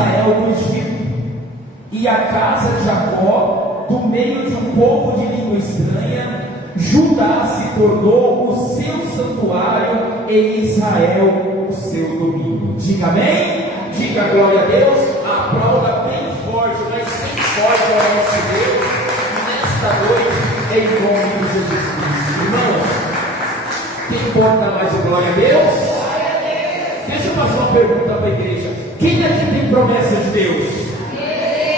Israel do Egito, e a casa de Jacó, do meio de um povo de língua estranha. Judá se tornou o seu santuário e Israel o seu domínio. Diga amém? Diga glória a Deus. Aplauda bem forte, mas bem forte ao nosso Deus nesta noite, em nome de Jesus Cristo. Irmãos, quem pode dar mais glória a Deus? Deixa eu fazer uma pergunta para a igreja. Quem aqui tem promessa de Deus?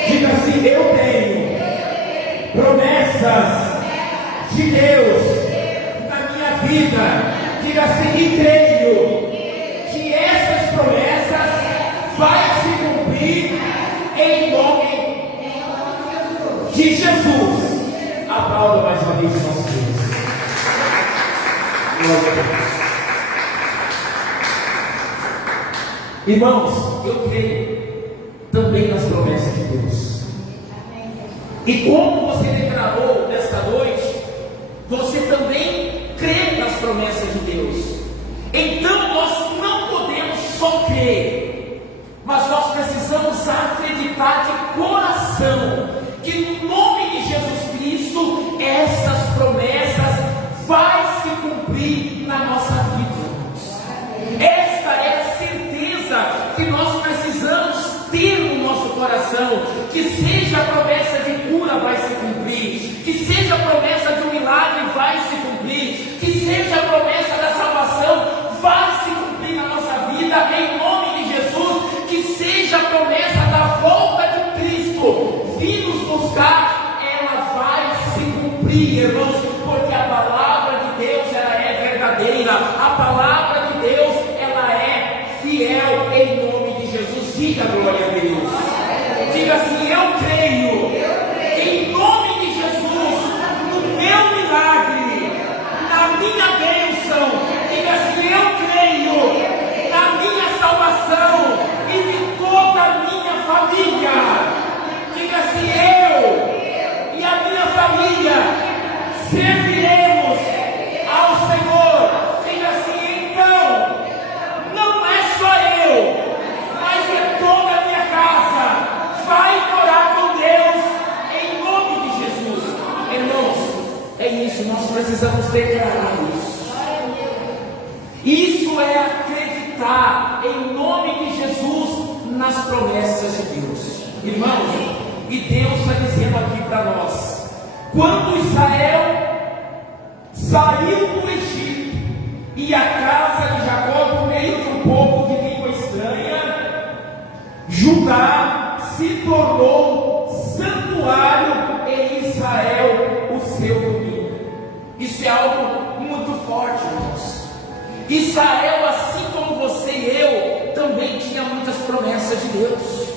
Diga assim: eu tenho promessas de Deus na minha vida. Diga assim: e creio que essas promessas vai se cumprir em nome de Jesus. Aplauda mais uma vez o nosso Deus. Glória a Deus. Irmãos, eu creio também nas promessas de Deus. E como você declarou nesta noite, você também crê nas promessas de Deus. Então nós não podemos só crer, mas nós precisamos acreditar de coração que no nome de Jesus Cristo essas promessas vai se cumprir na nossa vida. Esta é a certeza que nós precisamos ter no nosso coração, que seja a promessa de cura vai se cumprir, que seja a promessa de um milagre vai se cumprir, que seja a promessa da salvação vai se cumprir na nossa vida, em nome de Jesus, que seja a promessa da volta de Cristo vir nos buscar, ela vai se cumprir, irmãos, porque a palavra de Deus ela é verdadeira, a palavra de Deus ela é fiel, em nome de Jesus. Diga glória a Deus. Diga assim: eu creio em nome de Jesus no meu milagre, na minha bênção. Diga assim: eu creio na minha salvação e de toda a minha família. Diga assim: eu e a minha família serviremos ao Senhor. Diga assim: então, não é só eu, mas é toda a minha casa vai orar com Deus em nome de Jesus. Irmãos, é isso, nós precisamos declarar isso. Isso é acreditar em nome de Jesus nas promessas de Deus. Irmãos, e Deus está dizendo aqui para nós: quando Israel saiu do Egito e a casa de Jacó do meio de um povo de língua estranha, Judá se tornou santuário e Israel o seu domínio. Isso é algo muito forte, irmãos. Israel, assim como você e eu, também tinha muitas promessas de Deus.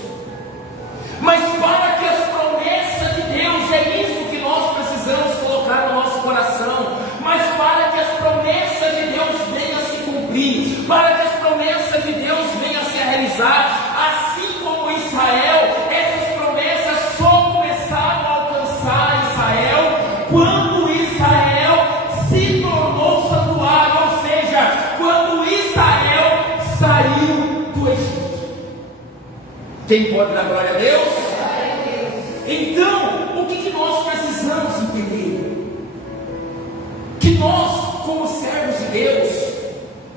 Mas para que as promessas de Deus, é isso que nós precisamos colocar no nosso coração. Mas para que as promessas de Deus venham a se cumprir, para que as promessas de Deus venham a se realizar, assim como Israel, essas promessas só começaram a alcançar Israel quando Israel se tornou santuário, ou seja, quando Israel saiu do Egito. Quem pode dar glória a Deus? Então, o que nós precisamos entender? Que nós, como servos de Deus,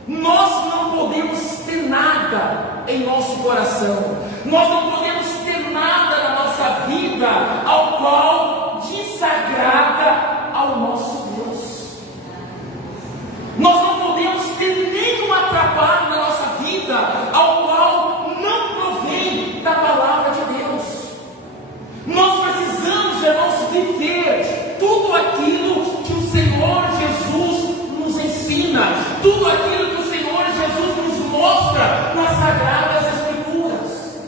nós não podemos ter nada em nosso coração, nós não podemos ter nada na nossa vida ao qual desagrada ao nosso Deus. Nós não podemos ter nenhum atrapalho na nossa vida ao qual não provém da palavra de Deus. Nós precisamos, irmãos, viver tudo aquilo que o Senhor Jesus nos ensina, tudo aquilo que o Senhor Jesus nos mostra nas Sagradas Escrituras.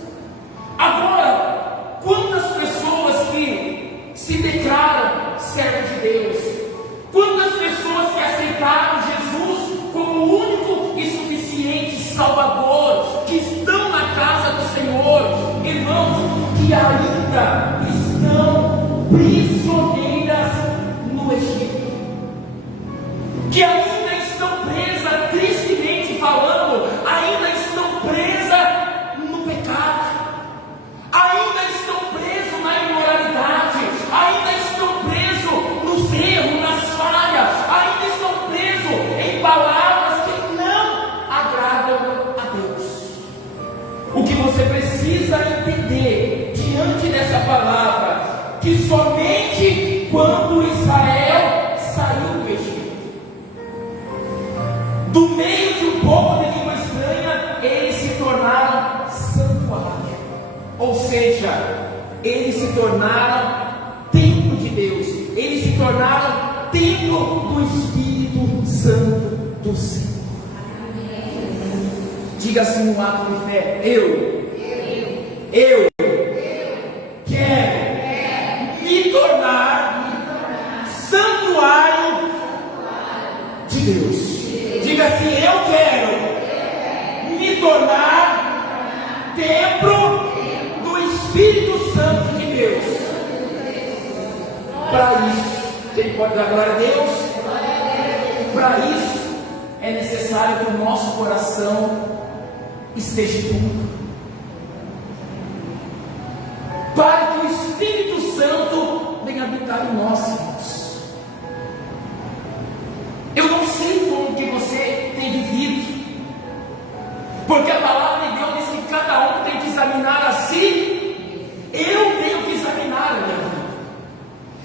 você precisa entender diante dessa palavra que somente quando Israel saiu do Egito, do meio de um povo de língua estranha, eles se tornaram santuário, ou seja, eles se tornaram templo de Deus, eles se tornaram templo do Espírito Santo do Senhor. Diga assim no ato de fé: eu quero me tornar santuário de Deus. Diga assim: eu quero me tornar templo do Espírito Santo de Deus. Para isso, quem pode dar glória a Deus? Para isso é necessário que o nosso coração esteja puro, para que o Espírito Santo venha habitar em nós, irmãos. Eu não sei como que você tem vivido, porque a palavra de Deus diz que cada um tem que examinar a si. Eu tenho que examinar a minha vida,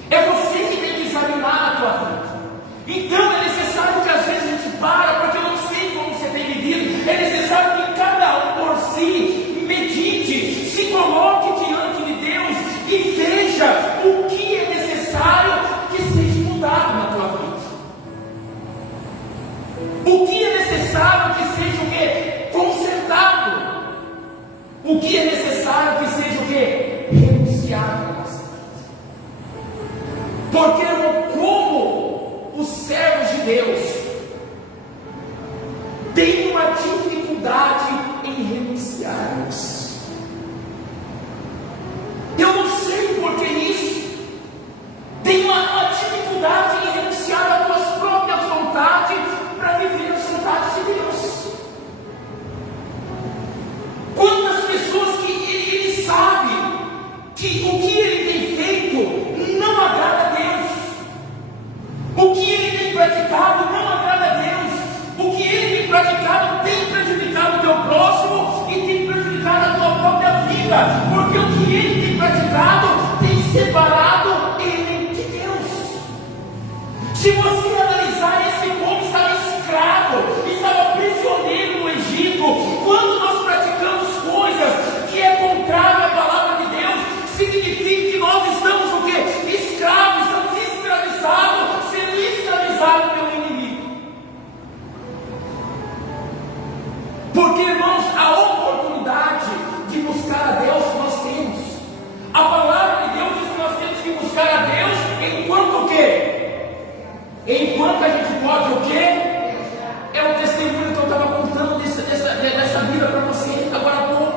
é você que tem que examinar a tua vida. Então é necessário que às vezes a gente para, porque eu não sei como você tem vivido. É necessário que cada um por si medite, se coloque diante de Deus e veja o que é necessário que seja mudado na tua vida. O que é necessário que seja o quê? Consertado. O que é necessário que seja o quê? Renunciado na nossa vida. Porque como os servos de Deus têm uma dificuldade em renunciarmos. Eu não sei por que isso. Tem uma dificuldade em renunciar às tuas próprias vontades para viver as vontades de Deus. Quantas pessoas que ele sabe que o que ele tem feito não agrada a Deus, o que ele tem praticado não agrada a Deus, o que ele tem praticado tem prejudicado o teu próximo e tem prejudicado a tua própria vida, porque o que ele tem praticado tem separado ele de Deus. Se você analisar, esse povo estava escravo, estava prisioneiro no Egito. Quando nós praticamos coisas que é contrário à palavra de Deus, significa que nós estamos o quê? Escravos, estamos escravizados, sendo escravizados pelo inimigo. Porque, irmãos, a oportunidade de buscar a Deus nós temos. A palavra de Deus diz que nós temos que buscar a Deus enquanto o quê? Enquanto a gente pode o quê? É o testemunho que eu estava contando dessa vida para você agora há pouco.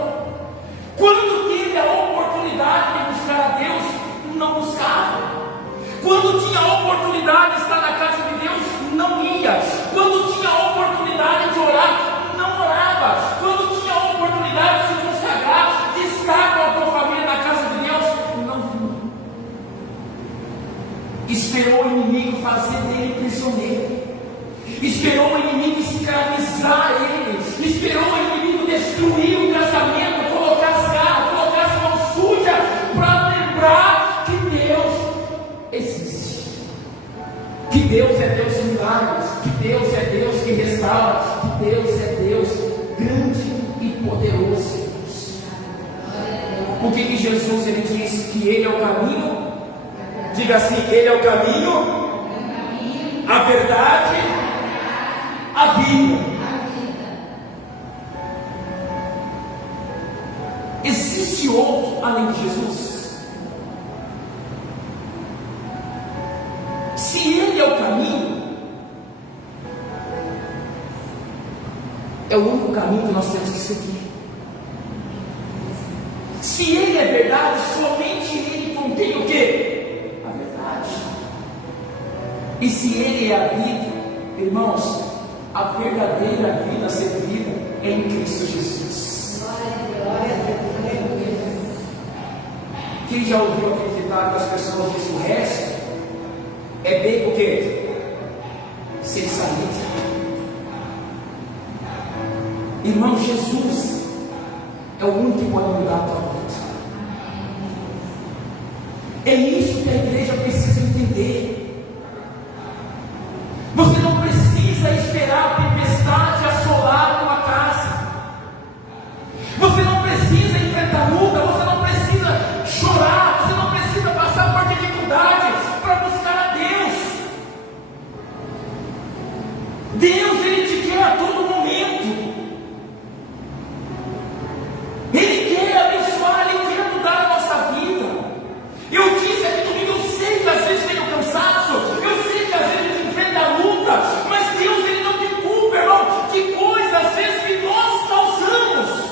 Quando teve a oportunidade de buscar a Deus, não buscava. Quando tinha a oportunidade de estar na casa de Deus, não ia. Quando tinha a oportunidade de orar, não orava. Quando tinha a oportunidade de se consagrar, de estar com a tua família na casa de Deus, não vinha. Esperou o inimigo fazer dele prisioneiro. Esperou o inimigo escravizar ele. Esperou o inimigo destruir o casamento, colocar as garras, colocar as mãos sujas, para lembrar que Deus existe. Que Deus é Deus de milagres, que Deus é Deus que restaura, que Deus é Deus grande e poderoso. O que Jesus ele diz? Que Ele é o caminho. Diga assim: Ele é o caminho, a verdade, a vida. Existe outro além de Jesus? Se Ele é o caminho, é o único caminho que nós temos que seguir. Se Ele é verdade, somente Ele contém o quê? A verdade. E se Ele é a vida, irmãos, a verdadeira vida a ser vivida é em Cristo Jesus. Quem já ouviu aquele ditado que as pessoas dizem o resto é bem o quê? Sem saída. Irmão, Jesus é o único que pode mudar a tua vida. É isso que a igreja precisa entender. Você não precisa esperar a tempestade assolar a tua casa. Você não precisa enfrentar luta, você não precisa chorar, você não precisa passar por dificuldades para buscar a Deus. Deus, Ele te quer a todo momento. Ele quer abençoar, Ele quer mudar a nossa vida. Eu disse aqui domingo, eu sei que às vezes vem o cansaço, eu sei que às vezes a gente enfrenta a luta, mas Deus, Ele não tem culpa, irmão, de coisas às vezes que nós causamos.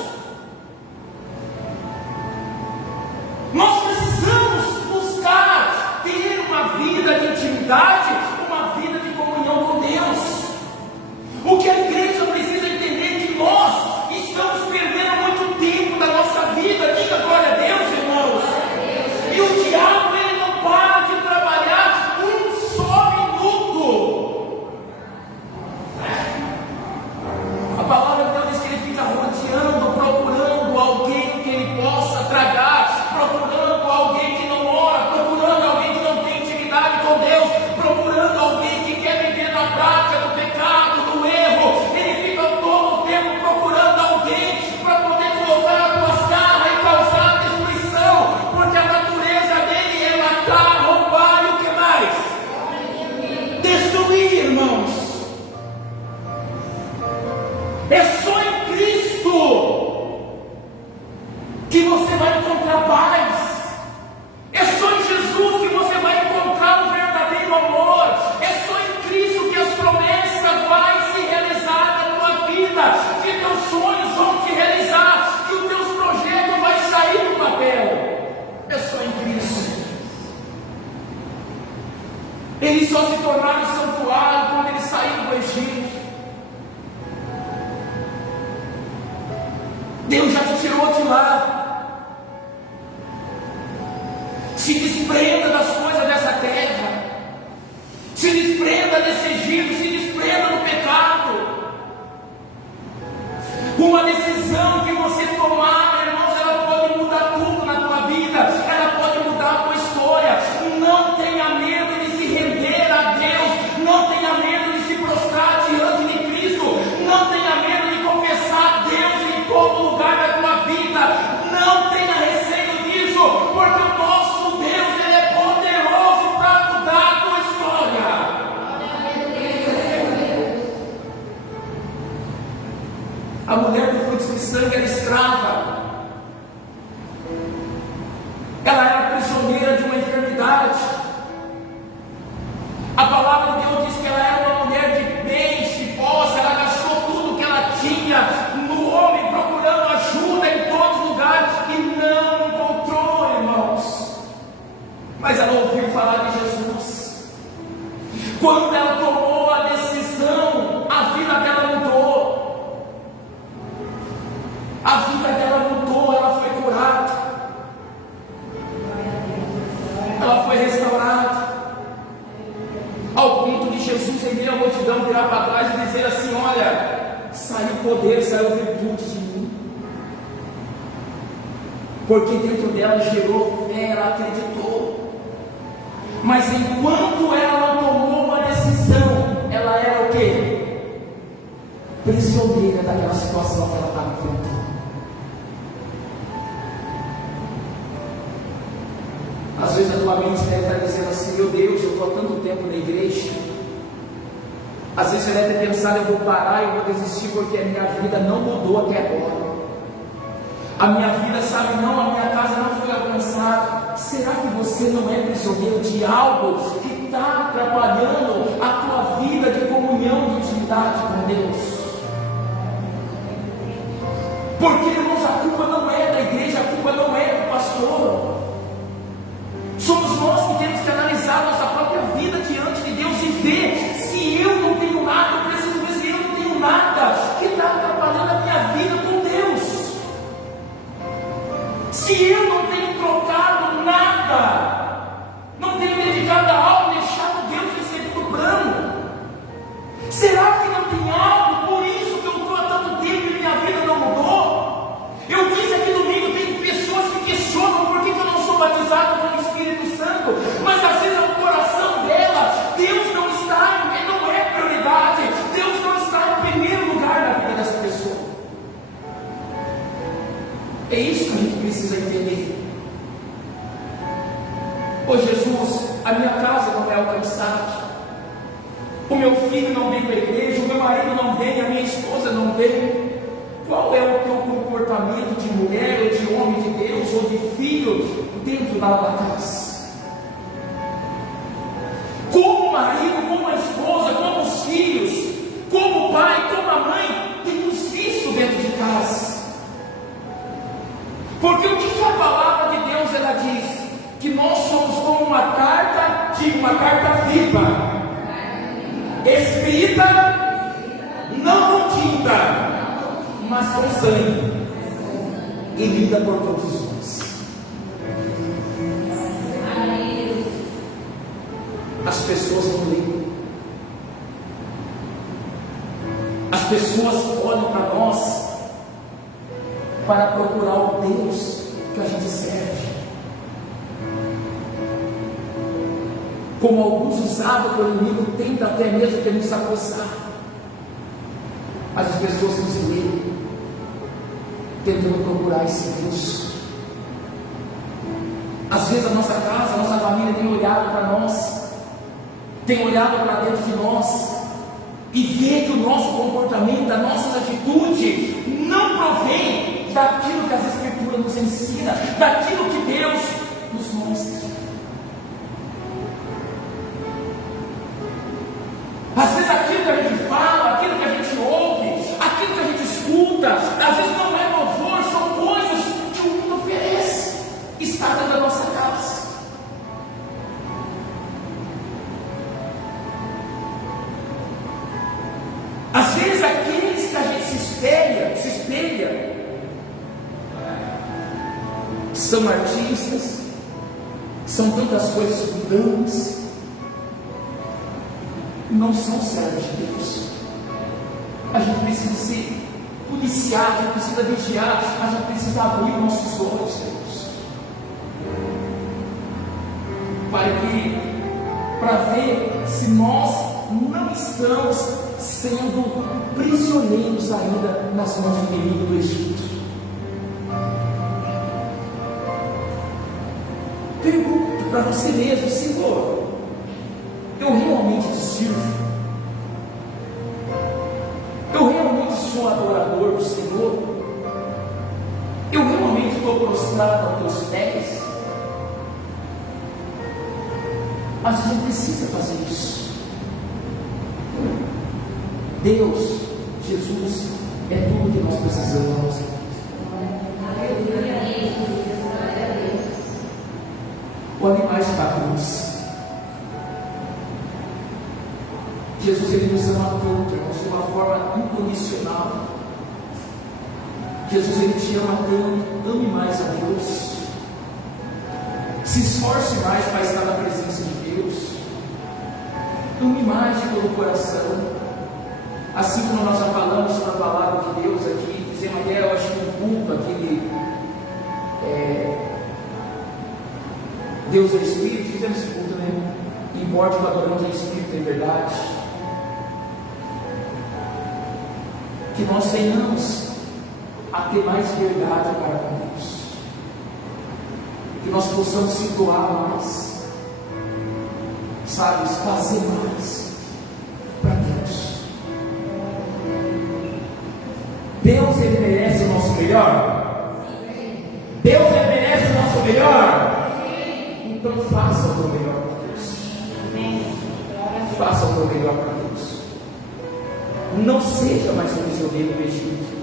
Nós precisamos buscar ter uma vida de intimidade, uma vida de comunhão com Deus. O que a igreja precisa entender é que nós estamos perdendo muito tempo da nossa vida. Diga glória a Deus, irmãos. E o diabo, ele não para de trabalhar um só minuto. A palavra de Deus diz que ele fica rodeando, procurando alguém que ele possa tragar, procurando alguém que não ora, procurando alguém que não tem intimidade com Deus, procurando alguém que quer viver na prática do pecado, do erro. Ele fica todo o tempo procurando alguém para poder colocar as tuas garras e causar destruição, porque a natureza dele é matar, roubar e o que mais? Destruir, irmãos. É só em Cristo que você vai encontrar paz. É só em Jesus que você vai encontrar o verdadeiro amor. É só em Cristo que as promessas vão se realizar na tua vida, que teus sonhos vão se realizar, que os teus projetos vão sair do papel. É só em Cristo. Eles só se tornaram santuário quando eles saíram do Egito. Deus já te tirou de lá. Se desprenda das coisas dessa terra. Se desprenda desse Egito. Se desprenda do pecado. Uma decisão que você tomar, irmãos, ela pode mudar tudo na tua vida. Ela pode mudar a tua história. Não tenha medo de se render a Deus. Não tenha medo de se prostrar diante de Cristo. Não tenha medo de confessar a Deus em todo lugar da tua vida. Não tenha receio disso, porque o nosso Deus, Ele é poderoso para mudar a tua história. A mulher do fluxo de sangue era escrava. Ela era prisioneira de uma enfermidade. A palavra de Deus diz que ela era uma mulher de bens, de posse. Ela gastou tudo que ela tinha no homem, procurando ajuda em todos os lugares e não encontrou, irmãos. Mas ela ouviu falar de Jesus. Quando ela tomou a decisão, a vida dela mudou. A vida dela mudou, ela foi curada. Ela foi restaurada. Ao ponto de Jesus, em meio à multidão, virar para trás e dizer assim: olha, saiu poder, saiu virtude de mim. Porque dentro dela gerou fé, ela acreditou. Mas enquanto ela não tomou uma decisão, ela era o quê? Prisioneira daquela situação que ela estava enfrentando. Às vezes a tua mente deve estar dizendo assim: meu Deus, eu estou há tanto tempo na igreja. Às vezes você deve ter pensado: eu vou parar, eu vou desistir, porque a minha vida não mudou até agora. A minha vida, sabe, não, a minha casa não foi alcançada. Será que você não é prisioneiro de algo que está atrapalhando a tua vida de comunhão, de intimidade com Deus? Porque, irmãos, a culpa não é da igreja, a culpa não é do pastor. Somos nós que temos que analisar nossa própria vida diante de Deus e ver: se eu não tenho nada, eu preciso ver se eu não tenho nada que está atrapalhando a minha vida com Deus. Se eu não tenho trocado nada, não tenho dedicado a algo, deixado Deus em segundo plano, será que não tem algo? Por isso que eu estou há tanto tempo e minha vida não mudou? Eu disse aqui gente precisa entender. Ô Jesus, a minha casa não é alcançada, o meu filho não vem para a igreja, o meu marido não vem, a minha esposa não vem. Qual é o teu comportamento de mulher ou de homem de Deus ou de filho dentro da tua casa? Como o marido, como a esposa, como os filhos, como o pai, como a mãe, temos visto dentro de casa? Porque o que a palavra de Deus ela diz? Que nós somos como uma carta viva, escrita não com tinta, mas com sangue, e lida por todos nós. As pessoas não leem. As pessoas olham para nós para procurar o Deus que a gente serve. Como alguns usados pelo inimigo, tenta até mesmo que nos acusar. Mas as pessoas nos leem, tentando procurar esse Deus. Às vezes a nossa casa, a nossa família tem olhado para nós, tem olhado para dentro de nós, e vê que o nosso comportamento, a nossa atitude, não provém daquilo que as Escrituras nos ensinam, daquilo que Deus nos mostra. Às vezes aquilo que a gente fala, aquilo que a gente ouve, aquilo que a gente escuta, às vezes não é louvor, são coisas que o mundo oferece, está dentro da nossa casa. Às vezes aqueles que a gente se espelha, são artistas, são tantas coisas mundanas, não são servos de Deus. A gente precisa se policiar, a gente precisa vigiar, a gente precisa abrir nossos olhos, Deus, para ver se nós não estamos sendo prisioneiros ainda nas mãos do inimigo do Egito. Pergunto para você mesmo: Senhor, eu realmente te sirvo? Eu realmente sou adorador do Senhor? Eu realmente estou prostrado aos teus pés? Mas a gente precisa fazer isso. Deus, Jesus, é tudo que nós precisamos. O animais da cruz. Jesus, ele nos ama tanto, irmãos, de uma forma incondicional. Jesus, ele te ama tanto. Ame mais a Deus. Se esforce mais para estar na presença de Deus. Ame mais de todo o coração. Assim como nós já falamos sobre a palavra de Deus aqui, fizemos até, eu acho que um culto aqui, Deus é Espírito, fizemos esse culto, né? Importa que adoramos em Espírito em verdade. Que nós tenhamos a ter mais verdade para com Deus. Que nós possamos se doar mais, sabe, fazer mais para Deus. Deus, ele merece o nosso melhor? Deus, ele merece o nosso melhor? Então faça o teu melhor para Deus. Faça o teu melhor para Deus. Não seja mais prisioneiro do Egito.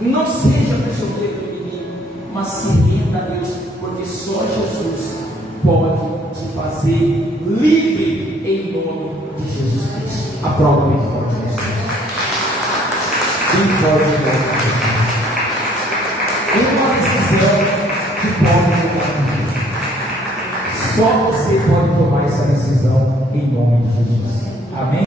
Não seja prisioneiro do inimigo, mas se renda a Deus, porque só Jesus pode te fazer livre em nome de Jesus Cristo. Aprova bem forte. Bem forte. Uma decisão que pode tomar. Só você pode tomar essa decisão em nome de Jesus. Amém?